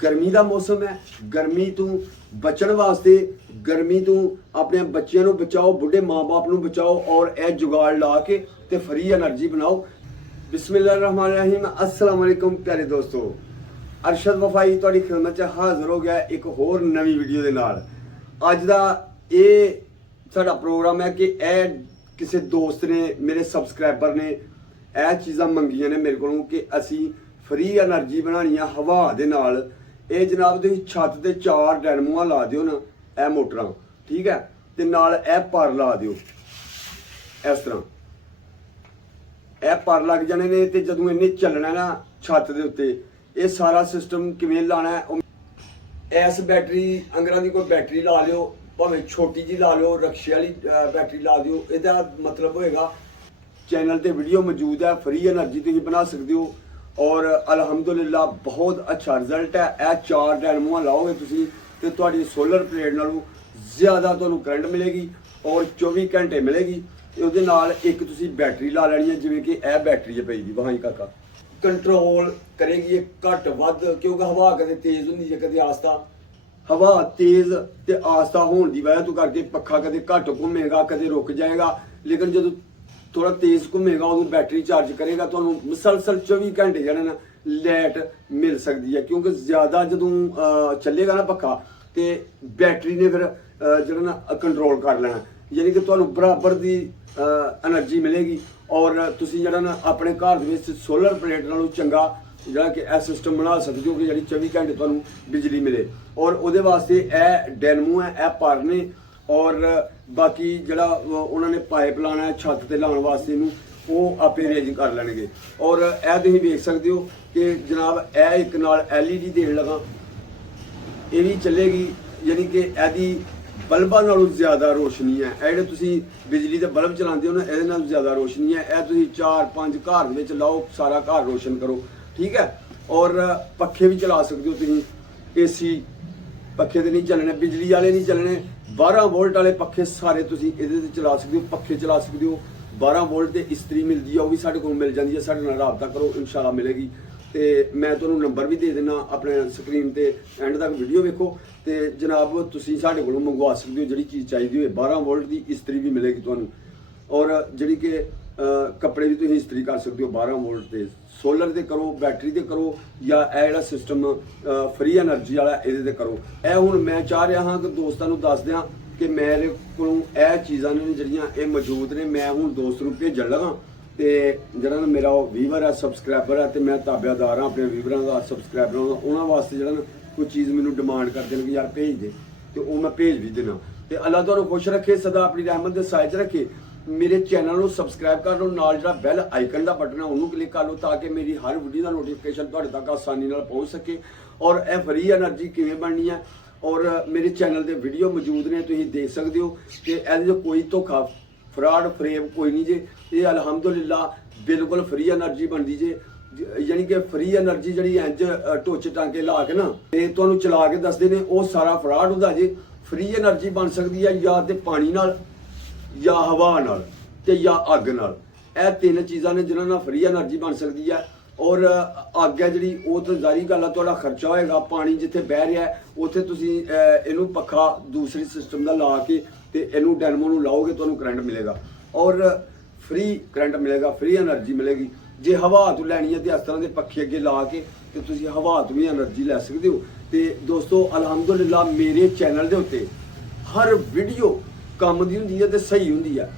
गर्मी का मौसम है, गर्मी तो बचन वास्ते, गर्मी तो अपने बच्चों को बचाओ, बुढ़े माँ बाप को बचाओ और यह जुगाड़ ला के ते फ्री एनर्जी बनाओ। बिस्मिल्लाहिर्रहमानिर्रहीम। अस्सलाम वालेकुम प्यारे दोस्तों, अरशद वफाई तुहाडी खिदमत च हाज़र हो गया एक होर नवी वीडियो के नाल। अज का ये साडा प्रोग्राम है कि ए किसी दोस्त ने, मेरे सबसक्राइबर ने यह चीज़ां मंगियां ने मेरे को कि असी फ्री एनर्जी बनानी है हवा दे नाल। ये जनाब तुसीं छत ते 4 डायनमोआं ला दिओ ना, यह मोटरां ठीक है, ते नाल यह पर ला दिओ इस तरह, यह पर लग जाने ने। ते जदों इन्हें चलना ना छत दे उत्ते, ये सारा सिस्टम किवें लाना है। इस बैटरी अंगरां दी कोई बैटरी ला लिओ, भावें छोटी जी ला लो, रक्शे वाली बैटरी ला दिओ। इहदा मतलब होएगा चैनल ते वीडियो मौजूद है, फ्री एनर्जी तुसीं बना सकते हो और अलहमदुलिल्लाह बहुत अच्छा रिजल्ट है। यह 4 डायनमोआं लाओगे तुसीं ते तुहाडी सोलर प्लेट नालों ज़्यादा तुहानूं करंट मिलेगी और 24 घंटे मिलेगी। उहदे नाल एक तुसीं बैटरी ला लैनी है, जिवें कि यह बैटरी है पई दी वहां काका, कंट्रोल करेगी ये घट वध, क्योंकि हवा कदे तेज़ हुंदी है कदे आस्ता। हवा तेज़ ते आस्ता होने की वजह तो करके पक्खा कदे घट घूमेगा कदे रुक जाएगा, लेकिन जो थोड़ा तेज़ घूमेगा उदों बैटरी चार्ज करेगा तो मुसलसल 24 घंटे जो ना लाइट मिल सकती है। क्योंकि ज़्यादा जो चलेगा ना पक्खा तो बैटरी ने फिर जो ना कंट्रोल कर लेना, यानी कि तुहानूं बराबर की एनर्जी मिलेगी और तुसीं जो ना अपने घर में सोलर प्लेट नालों चंगा जो कि यह सिस्टम बना सकते हो कि जी 24 घंटे तुहानूं बिजली मिले। और उहदे वास्ते यह डायनमो है, यह पर ने और बाकी जड़ा उन्होंने पाइप लाना है छत ते लाने वास्ते वो आपे अरेंज कर लेंगे। और यह तुसीं वेख सकते हो कि जनाब यह एक नाल LED देन लगा, ये भी चलेगी, यानी कि यदी बल्बां नालों ज़्यादा रोशनी है। यह जिहड़े तुसीं बिजली के बल्ब चलाते हो ना, ये नालों ज़्यादा रोशनी है। यह तुसीं 4-5 घर विच लाओ, सारा घर रोशन करो ठीक है। और पखे भी चला सकते हो तुसीं, AC पखे तो नहीं चलने, बिजली वाले नहीं चलने, 12 वोल्ट वाले पखे सारे तुसीं इहदे ते चला सकते हो, पखे चला सकते हो। 12 वोल्ट ते इस्त्री मिलती है, वो भी साढ़े को मिल जाती है, साढ़े नाल राबता करो इंशाल्लाह मिलेगी। तो मैं तुहानूं नंबर भी दे देना अपने स्क्रीन ते, एंड तक वीडियो वेखो तो जनाब तुसीं साढ़े कोलों मंगवा सकते हो जिहड़ी चीज़ चाहिए होए। 12 वोल्ट की इस्त्री भी मिलेगी तुहानूं, और जिहड़ी कि कपड़े भी तुसीं इस्त्री कर सकते हो 12 वोल्ट ते। सोलर ते करो, बैटरी ते करो, या यह जिहड़ा सिस्टम फ्री एनर्जी वाला इहदे ते करो। यह हुण मैं चाह रहा हाँ कि दोस्तों नूं दस दियां कि मेरे को यह चीज़ां ने जिहड़ियां ये मौजूद ने, मैं हुण दोस्त नूं भेजण लगा। तो जिहड़ा मेरा व्यूवर है, सबसक्राइबर है, तो मैं ताबेदार हाँ अपने व्यूवरां दा, सबसक्राइबरां दा। उन्हां वास्ते जिहड़ा ना कोई चीज़ मैनूं डिमांड करदे ने कि यार भेज दे, तो वो मैं भेज भी देना। तो अल्लाह तुहानूं खुश रखे, सदा अपनी रहमत दे साए च रखे। मेरे चैनल को सबसक्राइब कर लो, नाल जिहड़ा बैल आइकन का बटन है उन्होंने क्लिक कर लो, ताकि मेरी हर वीडियो का नोटिफिकेशन तुहाडे तक आसानी नाल पहुँच सके। और यह फ्री एनर्जी किवें बननी है, और मेरे चैनल के वीडियो मौजूद ने, तुसीं देख सकते हो कि इहदे कोई धोखा फ्रॉड फ्रेब कोई नहीं जे। ये अलहमदुलिल्लाह बिल्कुल फ्री एनर्जी बनती जे, यानी कि फ्री एनर्जी जी इंज टोच टांके ला के ना ते तुहानूं चला के दसदे ने, वो सारा फ्रॉड हुंदा जे। फ्री एनर्जी बन सकती है या तो पानी नाल, या हवा नाल, ते या अग नाल। यह 3 चीज़ां ने जिन्हां नाल फ्री एनर्जी बन सकती है। और अग है जी, वो तो जारी गल है, तुहाडा खर्चा होएगा। पानी जिथे बह रहा है उत्थे तुसीं इहनूं पक्खा दूसरी सिस्टम का ला के ते इहनूं डायनमो नूं लाओगे, तुहानूं करंट मिलेगा और फ्री करंट मिलेगा, फ्री एनर्जी मिलेगी। जे हवा तो लैनी है तो इस तरह के पक्खे अगे ला के ते तुसीं हवा तो भी एनर्जी लै सकते हो। तो दोस्तों अलहमदुलिल्लाह मेरे चैनल के उत्ते हर वीडियो काम दी हुंदी है ते सही हुंदी है।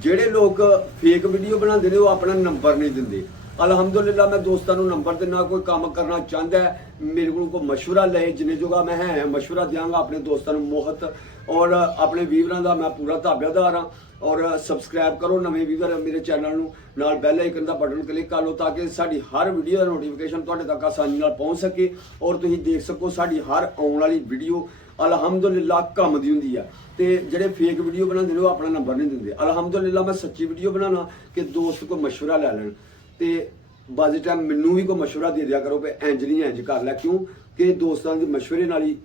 जिहड़े लोग फेक वीडियो बनाते हैं वो अपना नंबर नहीं दिंदे। अलहमदुलिल्लाह मैं दोस्तों को नंबर देना, कोई काम करना चाहता है मेरे को मशवरा ले, जिन्हें जोगा मैं है मशवरा देंगा अपने दोस्तों को मुफ्त। और अपने व्यूवरां का मैं पूरा ताबेदार हाँ। और सबसक्राइब करो नवे व्यूवर मेरे चैनल नूं, नाल बैल आइकन का बटन क्लिक कर लो, ताकि साडी हर वीडियो का नोटिफिकेशन तुहाडे तक आसानी नाल पहुँच सके और तुसीं देख सको साडी हर आउण वाली वीडियो अलहमदुलिल्लाह कम दी हुंदी है। तो जिहड़े फेक वीडियो बनाते हैं वो अपना नंबर नहीं देंगे। अलहमदुलिल्लाह मैं सच्ची वीडियो बनाना कि दोस्त को मशवरा लै लैन, तो बाज़ टाइम मैनू भी कोई मशवरा दे दिया करो कि इंज नहीं इंज कर लै, क्यों कि दोस्तों के मशवरे नाल ही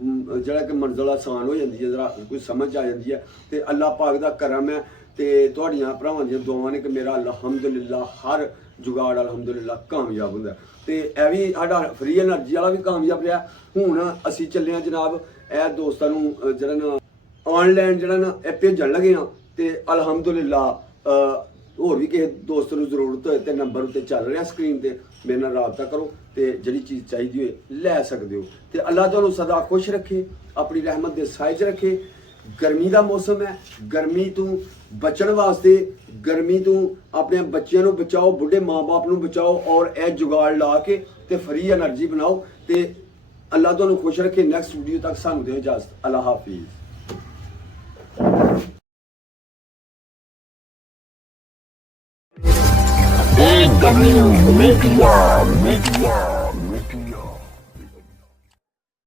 जिहड़ा कि मंजिल आसान हो जाती है, जरा कोई समझ आ जाती है। तो अल्लाह पाक का करम है, तो तुहाड़ियां भरावां दी दुआवां ने कि मेरा अलहमदुलिल्लाह हर जुगाड़ अलहमदुलिल्लाह कामयाब होंदा ते ਇਹ ਵੀ ਸਾਡਾ ਫ੍ਰੀ એનર્ਜੀ ਵਾਲਾ ਵੀ ਕਾਮਯਾਬ ਰਿਹਾ। ਹੁਣ ਅਸੀਂ ਚੱਲੇ ਆ ਜਨਾਬ ਇਹ ਦੋਸਤਾਂ ਨੂੰ ਜਿਹੜਾ ਨਾ ਆਨਲਾਈਨ ਜਿਹੜਾ ਨਾ ਇਹ ਭੇਜਣ ਲੱਗੇ ਆ ਤੇ ਅਲਹਮਦੁਲਿल्लाह ਹੋਰ ਵੀ ਕਿਸੇ ਦੋਸਤ ਨੂੰ ਜ਼ਰੂਰਤ ਹੋਏ ਤੇ ਨੰਬਰ ਉੱਤੇ ਚੱਲ ਰਿਹਾ ਸਕਰੀਨ ਤੇ ਮੇਰੇ ਨਾਲ ਰਾਬਤਾ ਕਰੋ ਤੇ ਜਿਹੜੀ ਚੀਜ਼ ਚਾਹੀਦੀ ਹੋਏ ਲੈ ਸਕਦੇ ਹੋ ਤੇ ਅੱਲਾਹ ਤੁਹਾਨੂੰ ਸਦਾ ਖੁਸ਼ ਰੱਖੇ, ਆਪਣੀ ਰਹਿਮਤ ਦੇ ਸਾਏ 'ਚ ਰੱਖੇ। ਗਰਮੀ ਦਾ ਮੌਸਮ ਹੈ, ਗਰਮੀ ਤੋਂ ਬਚਣ ਵਾਸਤੇ ਗਰਮੀ ਤੋਂ ਆਪਣੇ ਬੱਚਿਆਂ ਨੂੰ ਬਚਾਓ, ਬੁੱਢੇ ਮਾਂ-ਬਾਪ ਨੂੰ ਬਚਾਓ ਔਰ ਇਹ ਜੁਗਾੜ ਲਾ ਕੇ ਤੇ ਫਰੀ એનર્ਜੀ ਬਣਾਓ ਤੇ ਅੱਲਾਹ ਤੁਹਾਨੂੰ ਖੁਸ਼ ਰੱਖੇ। ਨੈਕਸਟ ਵੀਡੀਓ ਤੱਕ ਸਾਨੂੰ ਦਿਓ ਇਜਾਜ਼ਤ। ਅੱਲਾਹ ਹਾਫਿਜ਼। Media.